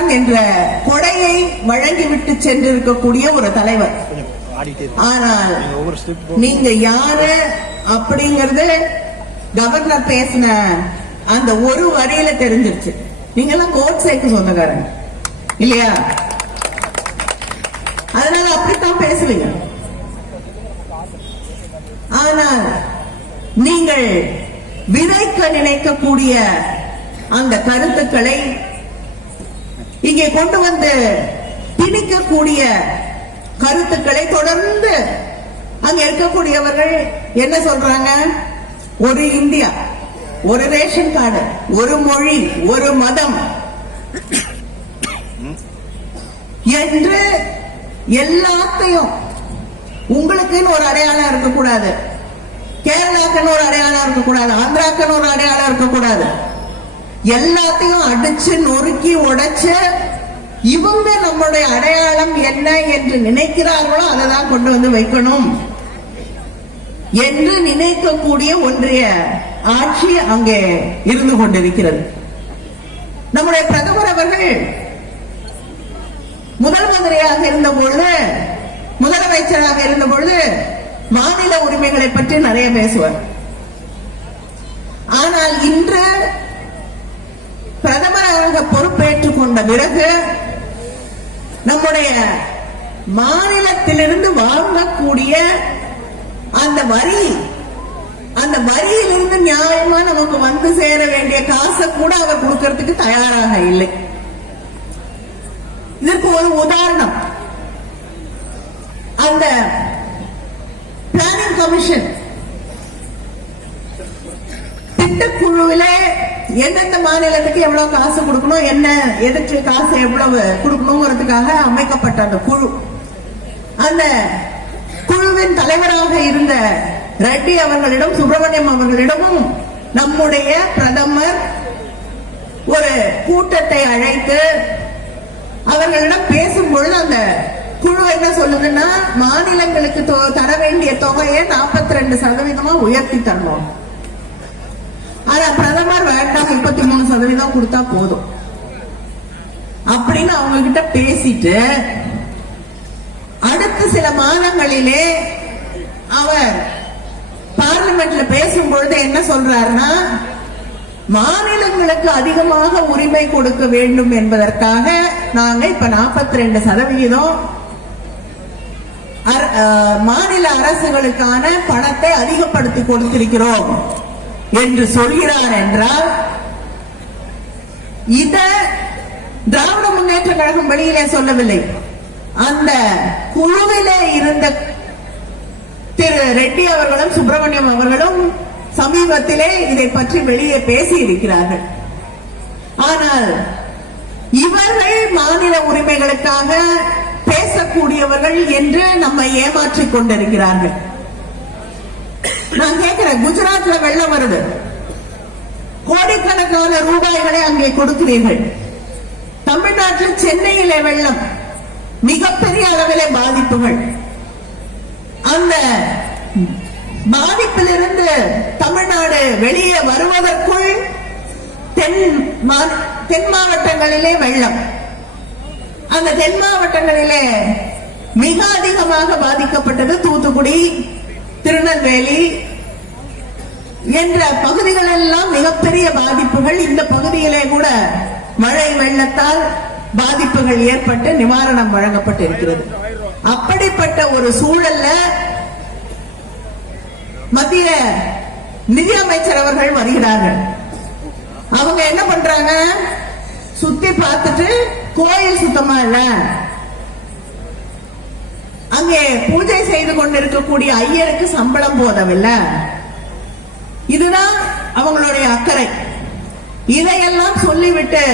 அதிகாரம் என்ற கொடையை வழங்கிவிட்டு சென்றிருக்கக்கூடிய ஒரு தலைவர். ஆனால் நீங்க யாரு அப்படிங்கறது கவர்னர் பேசின அந்த ஒரு வரியில தெரிஞ்சிருச்சு. நீங்க எல்லாம் கோட்சேக்கு சொந்தக்காரங்க இல்லையா? அதனால அப்படித்தான் பேசுவீங்க. ஆனால் நீங்கள் விதைக்க நினைக்கக்கூடிய அந்த கருத்துக்களை இங்கே கொண்டு வந்து திணிக்கக்கூடிய கருத்துக்களை தொடர்ந்து அங்க இருக்கக்கூடியவர்கள் என்ன சொல்றாங்க? ஒரு இந்தியா, ஒரு ரேஷன் கார்டு, ஒரு மொழி, ஒரு மதம் என்று எல்லாத்தையும் உங்களுக்குன்னு ஒரு அடையாளம் இருக்கக்கூடாது, கேரளாக்குன்னு ஒரு அடையாளம் இருக்கக்கூடாது, ஆந்திராக்குன்னு ஒரு அடையாளம் இருக்கக்கூடாது. எல்லாத்தையும் அடிச்சு நொறுக்கி உடைச்சு இவங்க நம்முடைய அடையாளம் என்ன என்று நினைக்கிறார்களோ அதை தான் கொண்டு வந்து வைக்கணும் என்று நினைக்கக்கூடிய ஒன்றிய ஆட்சி அங்கே இருந்து கொண்டிருக்கிறது. நம்முடைய பிரதமர் அவர்கள் முதல் மந்திரியாக இருந்த பொழுது, முதலமைச்சராக இருந்த பொழுது மாநில உரிமைகளை பற்றி நிறைய பேசுவார். ஆனால் இன்று பிரதமராக பொறுப்பேற்றுக் கொண்ட பிறகு நம்முடைய மாநிலத்திலிருந்து வாங்கக்கூடிய அந்த வரி, அந்த வரியிலிருந்து நியாயமா நமக்கு வந்து சேர வேண்டிய காசை கூட அவர் கொடுக்கறதுக்கு தயாராக இல்லை. இதற்கு ஒரு உதாரணம், அந்த பிளானிங் கமிஷன் திட்டக்குழுவிலே எந்தெந்த மாநிலத்துக்கு எவ்வளவு காசு கொடுக்கணும், என்ன எதுக்கு காசு எவ்வளவு கொடுக்கணுங்கிறதுக்காக அமைக்கப்பட்ட அந்த குழு, அந்த குழுவின் தலைவராக இருந்த ரெட்டி அவர்களிடம், சுப்பிரமணியம் அவர்களிடமும் நம்முடைய பிரதமர் ஒரு கூட்டத்தை அழைத்து அவர்களிடம் பேசும்பொழுது அந்த குழு என்ன சொல்லுதுன்னா, மாநிலங்களுக்கு தர வேண்டிய தொகையை 42% உயர்த்தி தரணும். ஆனா பிரதமர் வேண்டாம், 33% கொடுத்தா போதும் அப்படின்னு அவங்க கிட்ட பேசிட்டு அடுத்த சில மாதங்களிலே அவர் பார்லிமெண்ட்ல பேசும்பொழுது என்ன சொல்றாருன்னா, மாநிலங்களுக்கு அதிகமாக உரிமை கொடுக்க வேண்டும் என்பதற்காக நாங்க இப்ப 42% மாநில அரசுகளுக்கான பணத்தை அதிகப்படுத்தி கொடுத்திருக்கிறோம் என்று சொல்கிறார் என்றால், இத திராவிட முன்னேற்ற கழகம் வெளியிலே சொல்லவில்லை. அந்த குழுவிலே இருந்த திரு ரெட்டி அவர்களும் சுப்பிரமணியம் அவர்களும் சமீபத்திலே இதை பற்றி வெளியே பேசி இருக்கிறார்கள். ஆனால் இவர்கள் மாநில உரிமைகளுக்காக பேசக்கூடியவர்கள் என்று நம்மை ஏமாற்றிக் கொண்டிருக்கிறார்கள். நான் கேட்கிறேன், குஜராத்ல வெள்ளம் வருது, கோடிக்கணக்கான ரூபாய்களை அங்கே கொடுக்கிறீர்கள். தமிழ்நாட்டில் சென்னையிலே வெள்ளம், மிகப்பெரிய அளவிலே பாதிப்புகள். அந்த பாதிப்பிலிருந்து தமிழ்நாடு வெளியே வருவதற்குள் தென் மாவட்டங்களிலே வெள்ளம். அந்த தென் மாவட்டங்களிலே மிக அதிகமாக பாதிக்கப்பட்டது தூத்துக்குடி, திருநெல்வேலி என்ற பகுதிகள் எல்லாம் மிகப்பெரிய பாதிப்புகள். இந்த பகுதியிலே கூட மழை வெள்ளத்தால் பாதிப்புகள் ஏற்பட்டு நிவாரணம் வழங்கப்பட்டு இருக்கிறது. அப்படிப்பட்ட ஒரு சூழல்ல மத்திய நிதியமைச்சர் அவர்கள் வருகிறார்கள். அவங்க என்ன பண்றாங்க, சுத்தி பார்த்துட்டு கோயில் சுத்தமா இல்ல, அங்கே பூஜை செய்து கொண்டிருக்கக்கூடிய ஐயருக்கு சம்பளம் போதவில்லை, இதுதான் அவங்களுடைய அக்கறை. இதையெல்லாம் சொல்லிவிட்டு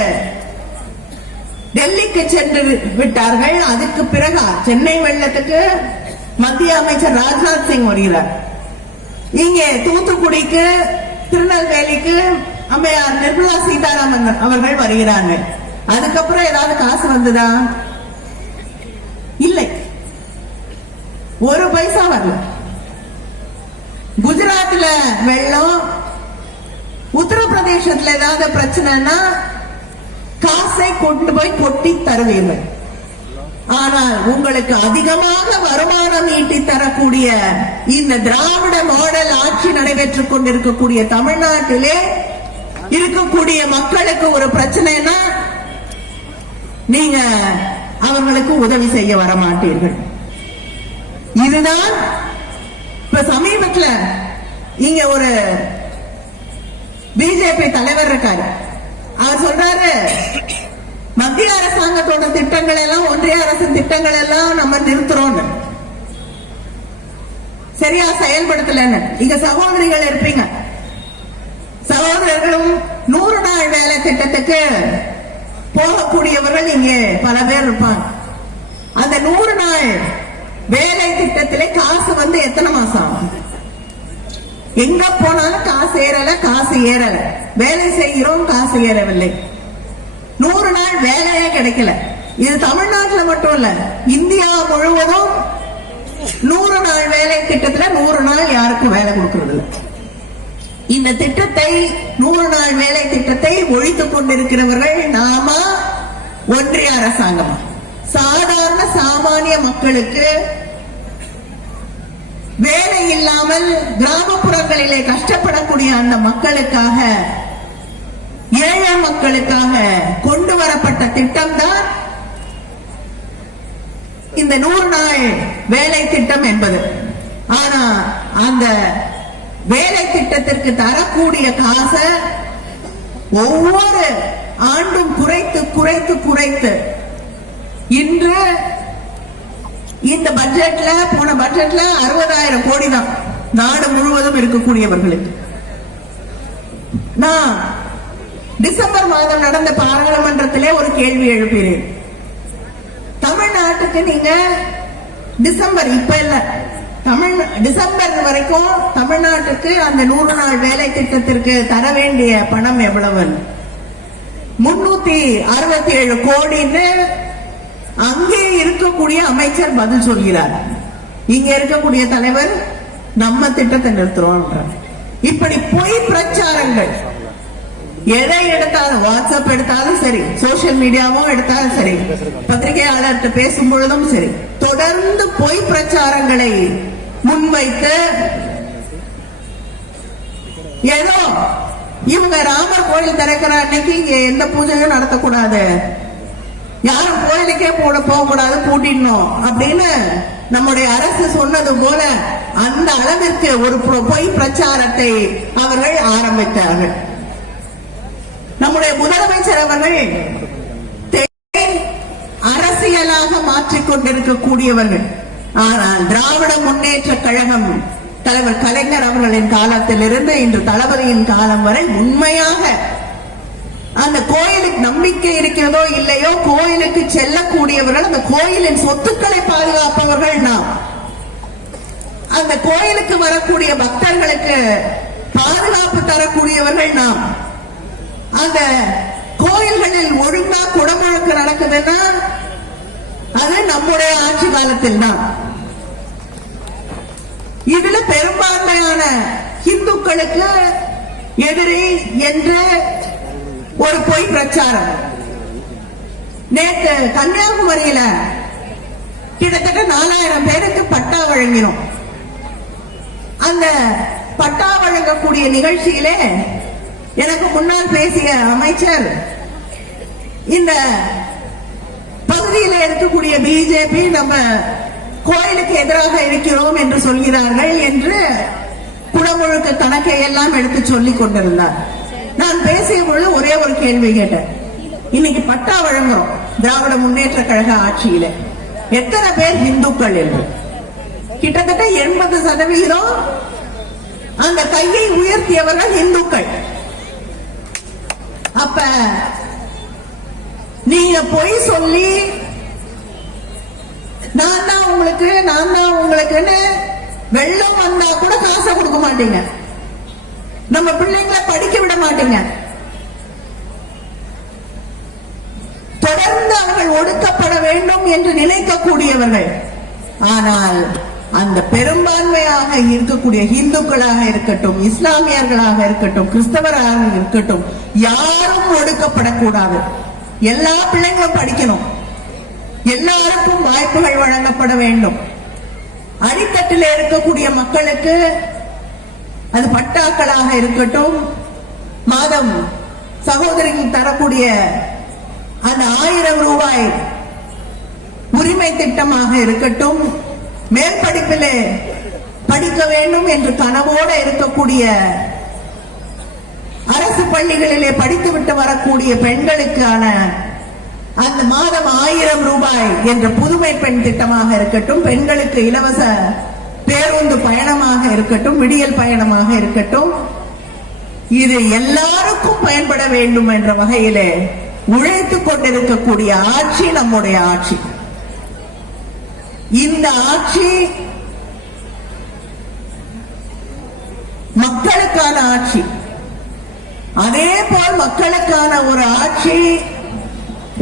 டெல்லிக்கு சென்று விட்டார்கள். அதுக்கு பிறகு சென்னை வெள்ளத்துக்கு மத்திய அமைச்சர் ராஜ்நாத் சிங் வருகிறார். இங்கே தூத்துக்குடிக்கு, திருநெல்வேலிக்கு அம்மையார் நிர்மலா சீதாராமன் அவர்கள் வருகிறார்கள். அதுக்கப்புறம் ஏதாவது காசு வந்ததா? இல்லை, ஒரு பைசா வரல. குஜராத்ல வெள்ளம், உத்தரப்பிரதேசத்துல ஏதாவது பிரச்சனைனா காசை கொண்டு போய் கொட்டி தருவீர்கள். ஆனால் உங்களுக்கு அதிகமாக வருமானம் ஈட்டி தரக்கூடிய இந்த திராவிட மாடல் ஆட்சி நடைபெற்றுக் கொண்டிருக்கக்கூடிய தமிழ்நாட்டிலே இருக்கக்கூடிய மக்களுக்கு ஒரு பிரச்சனைனா நீங்க அவர்களுக்கு உதவி செய்ய வர மாட்டீர்கள். இதுதான் இப்ப சமீபத்தில் இங்க ஒரு பிஜேபி தலைவர் இருக்காரு. அவர் சொல்றாரு, மத்திய அரசாங்கத்தோட திட்டங்கள் எல்லாம், ஒன்றிய அரசு திட்டங்கள் எல்லாம் நம்ம நிறுத்துறோம், சரியா செயல்படுத்தலன்னு. இங்க சகோதரிகள் இருப்பீங்க, சகோதரர்களும் 100 நாள் வேலை திட்டத்துக்கு போகக்கூடியவர்கள் இங்கே பல பேர் இருப்பாங்க. அந்த 100 நாள் வேலை திட்டத்திலே காசு வந்து எத்தனை மாசம் எங்க போனாலும் காசு ஏறல, வேலை செய்கிறோம், காசு ஏறவில்லை. 100 நாள் வேலையே கிடைக்கல. இது தமிழ்நாட்டில் மட்டும் இல்ல, இந்தியா முழுவதும் 100 நாள் வேலை திட்டத்துல 100 நாள் யாருக்கும் வேலை கொடுக்கிறது இல்லை. இந்த திட்டத்தை 100 நாள் வேலை திட்டத்தை ஒழித்துக் கொண்டிருக்கிறவர்கள் நாம, ஒன்றிய அரசாங்கம். சாதாரண சாமானிய மக்களுக்கு வேலை இல்லாமல் கிராமப்புறங்களிலே கஷ்டப்படக்கூடிய அந்த மக்களுக்காக, ஏழை மக்களுக்காக கொண்டு வரப்பட்ட திட்டம் தான் இந்த 100 நாள் வேலை திட்டம் என்பது. ஆனா அந்த வேலை திட்டத்திற்கு தரக்கூடிய காசை ஒவ்வொரு ஆண்டும் குறைத்து குறைத்து குறைத்து இன்று இந்த பட்ஜெட்ல, போன பட்ஜெட்ல 60,000 கோடி தான் நாடு முழுவதும் இருக்கக்கூடியவர்களுக்கு. நான் டிசம்பர் மாதம் நடந்த பாராளுமன்றத்திலே ஒரு கேள்வி எழுப்பினேன். தமிழ்நாட்டுக்கு நீங்க டிசம்பர், இப்ப இல்ல, டிசம்பர் வரைக்கும் தமிழ்நாட்டுக்கு அந்த 100 நாள் வேலை திட்டத்திற்கு தர வேண்டிய பணம் எவ்வளவு? 367 கோடின்னு அங்கே இருக்கக்கூடிய அமைச்சர் பதில் சொல்கிறார். இங்க இருக்கக்கூடிய தலைவர் நம்ம திட்டத்தை நிறுத்துறோம். இப்படி பொய் பிரச்சாரங்கள் எதை எடுத்தாலும், வாட்ஸ்அப் எடுத்தாலும் சரி, சோசியல் மீடியாவும் எடுத்தாலும் சரி, பத்திரிகையாளர்கிட்ட பேசும் பொழுதும் சரி, தொடர்ந்து பொய் பிரச்சாரங்களை முன்வைத்து ஏதோ இவங்க ராமர் கோயில் திறக்கிற அன்னைக்கு இங்க எந்த பூஜையும் நடத்தக்கூடாது, யாரும் கோயிலுக்கே போக கூடாது, கூட்டிடணும் அப்படின்னு நம்முடைய அரசு சொன்னது போல அந்த அளவிற்கு ஒரு பொய் பிரச்சாரத்தை அவர்கள் ஆரம்பித்தார்கள். நம்முடைய முதலமைச்சர் அவர்கள் அரசியலாக மாற்றிக் கொண்டிருக்கக்கூடியவர்கள். ஆனால் திராவிட முன்னேற்ற கழகம் தலைவர் கலைஞர் அவர்களின் காலத்திலிருந்து இன்று தளபதியின் காலம் வரை உண்மையாக அந்த கோயிலுக்கு நம்பிக்கை இருக்கிறதோ இல்லையோ, கோயிலுக்கு செல்லக்கூடியவர்கள், அந்த கோயிலின் சொத்துக்களை பாதுகாப்பவர்கள் நாம். அந்த கோயிலுக்கு வரக்கூடிய பக்தர்களுக்கு பாதுகாப்பு தரக்கூடியவர்கள் நாம். அந்த கோயில்களில் ஒழுங்கா குடமுழுக்கு நடக்குதுன்னா அது நம்முடைய ஆட்சி காலத்தில் தான். இதுல பெரும்பான்மையான இந்துக்களுக்கு எதிரி என்ற ஒரு பொய் பிரச்சாரம். நேற்று கன்னியாகுமரியில கிட்டத்தட்ட 4000 பேருக்கு பட்டா வழங்கினோம். அந்த பட்டா வழங்கக்கூடிய நிகழ்ச்சியிலே எனக்கு முன்னால் பேசிய அமைச்சர், இந்த பகுதியில் இருக்கக்கூடிய பிஜேபி நம்ம கோயிலுக்கு எதிராக இருக்கிறோம் என்று சொல்கிறார்கள் என்று குடமுழுக்கு கணக்கை எல்லாம் எடுத்து சொல்லிக் கொண்டிருந்தார். நான் பேசிய பொழுது ஒரே ஒரு கேள்வி கேட்டேன். இன்னைக்கு பட்டா வழங்குறோம் திராவிட முன்னேற்ற கழக ஆட்சியில, எத்தனை பேர் இந்துக்கள் என்று? கிட்டத்தட்ட 80% அந்த கையை உயர்த்தியவர்கள் இந்துக்கள். அப்ப நீங்க பொய் சொல்லி நான் தான் உங்களுக்குன்னு வெள்ளம் வந்தா கூட காசை கொடுக்க மாட்டீங்க, நம்ம பிள்ளைங்களை படிக்க விட மாட்டீங்க. தொடர்ந்து அவர்கள் ஒடுக்கப்பட வேண்டும் என்று நினைக்கக்கூடியவர்கள். ஆனால் அந்த பெரும்பான்மையாக இருக்கக்கூடிய இந்துக்களாக இருக்கட்டும், இஸ்லாமியர்களாக இருக்கட்டும், கிறிஸ்தவராக இருக்கட்டும், யாரும் ஒடுக்கப்படக்கூடாது. எல்லா பிள்ளைங்களும் படிக்கணும், எல்லாருக்கும் வாய்ப்புகள் வழங்கப்பட வேண்டும். அடித்தட்டில் இருக்கக்கூடிய மக்களுக்கு அது பட்டாக்களாக இருக்கட்டும், மாதம் சகோதரிகள் தரக்கூடிய அந்த 1000 ரூபாய் உரிமை திட்டமாக இருக்கட்டும், மேல் படிப்பிலே படிக்க வேண்டும் என்று கனவோடு இருக்கக்கூடிய அரசு பள்ளிகளிலே படித்துவிட்டு வரக்கூடிய பெண்களுக்கான அந்த மாதம் 1000 ரூபாய் என்ற புதுமை பெண் திட்டமாக இருக்கட்டும், பெண்களுக்கு இலவச பேருந்து பயணமாக இருக்கட்டும், விடியல் பயணமாக இருக்கட்டும், இது எல்லாருக்கும் பயன்பட வேண்டும் என்ற வகையிலே உழைத்துக் கொண்டிருக்கக்கூடிய ஆட்சி நம்முடைய ஆட்சி. இந்த ஆட்சி மக்களுக்கான ஆட்சி. அதே போல் மக்களுக்கான ஒரு ஆட்சி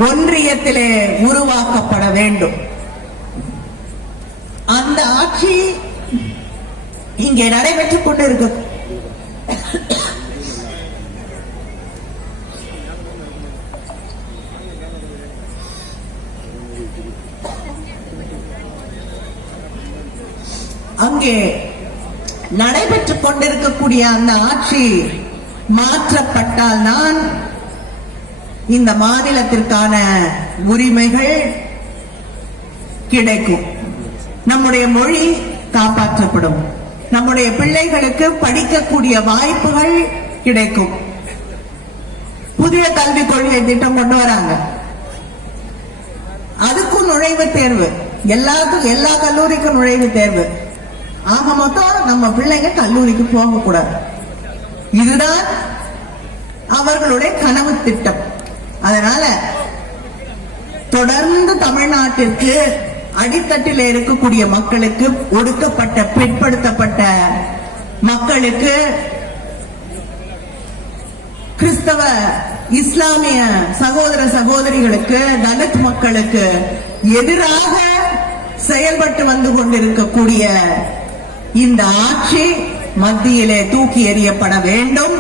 ஒன்றியத்திலே உருவாக்கப்பட வேண்டும். அந்த ஆட்சி இங்கே நடைபெற்றுக் கொண்டிருக்கு. அங்கே நடைபெற்றுக் கொண்டிருக்கக்கூடிய அந்த ஆட்சி மாற்றப்பட்டால் தான் இந்த மாநிலத்திற்கான உரிமைகள் கிடைக்கும். நம்முடைய மொழி காப்பாற்றப்படும், நம்முடைய பிள்ளைகளுக்கு படிக்கக்கூடிய வாய்ப்புகள் கிடைக்கும். புதிய கல்விக் கொள்கை திட்டம் கொண்டு வராங்க, அதுக்கும் நுழைவுத் தேர்வு, எல்லா கல்லூரிக்கும் நுழைவுத் தேர்வு. ஆக மொத்தம் நம்ம பிள்ளைங்க கல்லூரிக்கு போக கூடாது. இதுதான் அவர்களுடைய கனவு திட்டம். அதனால தொடர்ந்து தமிழ்நாட்டிற்கு அடித்தட்டில் இருக்கக்கூடிய மக்களுக்கு, ஒடுக்கப்பட்ட பிற்படுத்தப்பட்ட மக்களுக்கு, கிறிஸ்தவ இஸ்லாமிய சகோதர சகோதரிகளுக்கு, தலித் மக்களுக்கு எதிராக செயல்பட்டு வந்து கொண்டிருக்கக்கூடிய இந்த ஆட்சி மத்தியிலே தூக்கி எறியப்பட வேண்டும்.